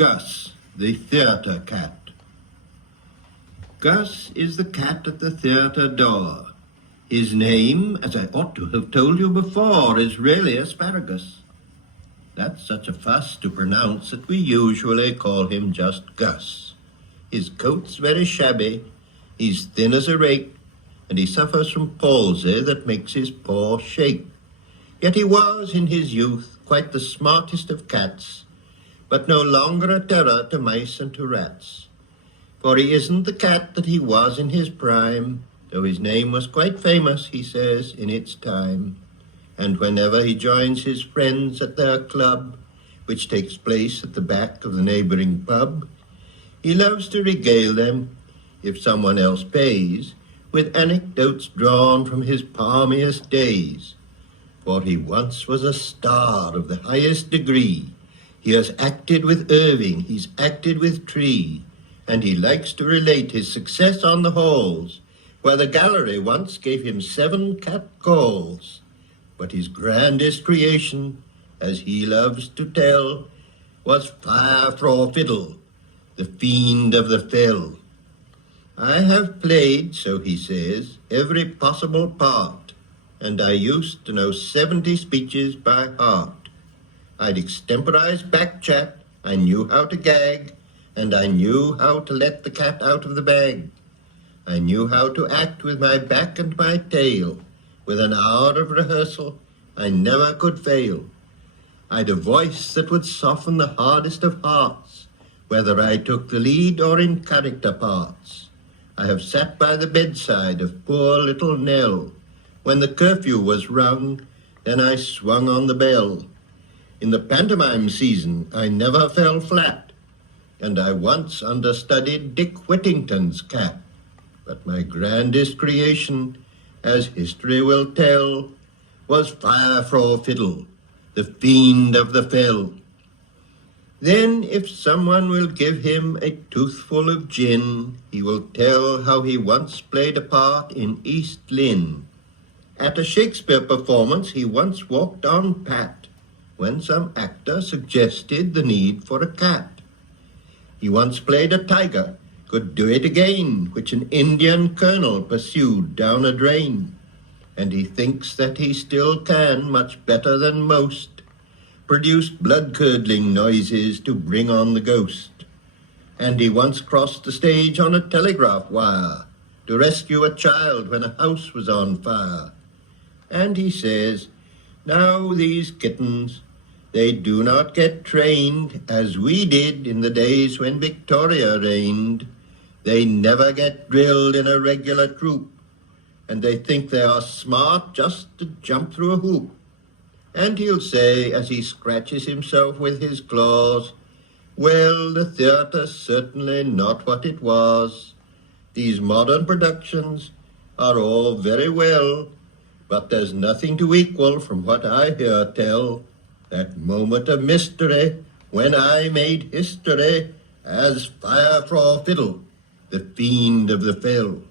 Gus, the theatre cat. Gus is the cat at the theatre door. His name, as I ought to have told you before, is really Asparagus. That's such a fuss to pronounce that we usually call him just Gus. His coat's very shabby, he's thin as a rake, and he suffers from palsy that makes his paw shake. Yet he was, in his youth, quite the smartest of cats, but no longer a terror to mice and to rats. For he isn't the cat that he was in his prime, though his name was quite famous, he says, in its time. And whenever he joins his friends at their club, which takes place at the back of the neighbouring pub, he loves to regale them, if someone else pays, with anecdotes drawn from his palmiest days. For he once was a star of the highest degree. He has acted with Irving, he's acted with Tree, and he likes to relate his success on the halls, where the gallery once gave him 7 cat calls. But his grandest creation, as he loves to tell, was Fire Fraw Fiddle, the fiend of the fell. I have played, so he says, every possible part, and I used to know 70 speeches by heart. I'd extemporize back chat, I knew how to gag, and I knew how to let the cat out of the bag. I knew how to act with my back and my tail. With an hour of rehearsal, I never could fail. I'd a voice that would soften the hardest of hearts, whether I took the lead or in character parts. I have sat by the bedside of poor little Nell. When the curfew was rung, then I swung on the bell. In the pantomime season, I never fell flat, and I once understudied Dick Whittington's cat. But my grandest creation, as history will tell, was Fire Fraw Fiddle, the fiend of the fell. Then, if someone will give him a toothful of gin, he will tell how he once played a part in East Lynne. At a Shakespeare performance, he once walked on Pat, when some actor suggested the need for a cat. He once played a tiger, could do it again, which an Indian colonel pursued down a drain. And he thinks that he still can, much better than most, produce blood-curdling noises to bring on the ghost. And he once crossed the stage on a telegraph wire to rescue a child when a house was on fire. And he says, now these kittens, they do not get trained as we did in the days when Victoria reigned. They never get drilled in a regular troop, and they think they are smart just to jump through a hoop. And he'll say, as he scratches himself with his claws, well, the theatre's certainly not what it was. These modern productions are all very well, but there's nothing to equal, from what I hear tell, that moment of mystery when I made history as Fire Fraw Fiddle, the fiend of the fell.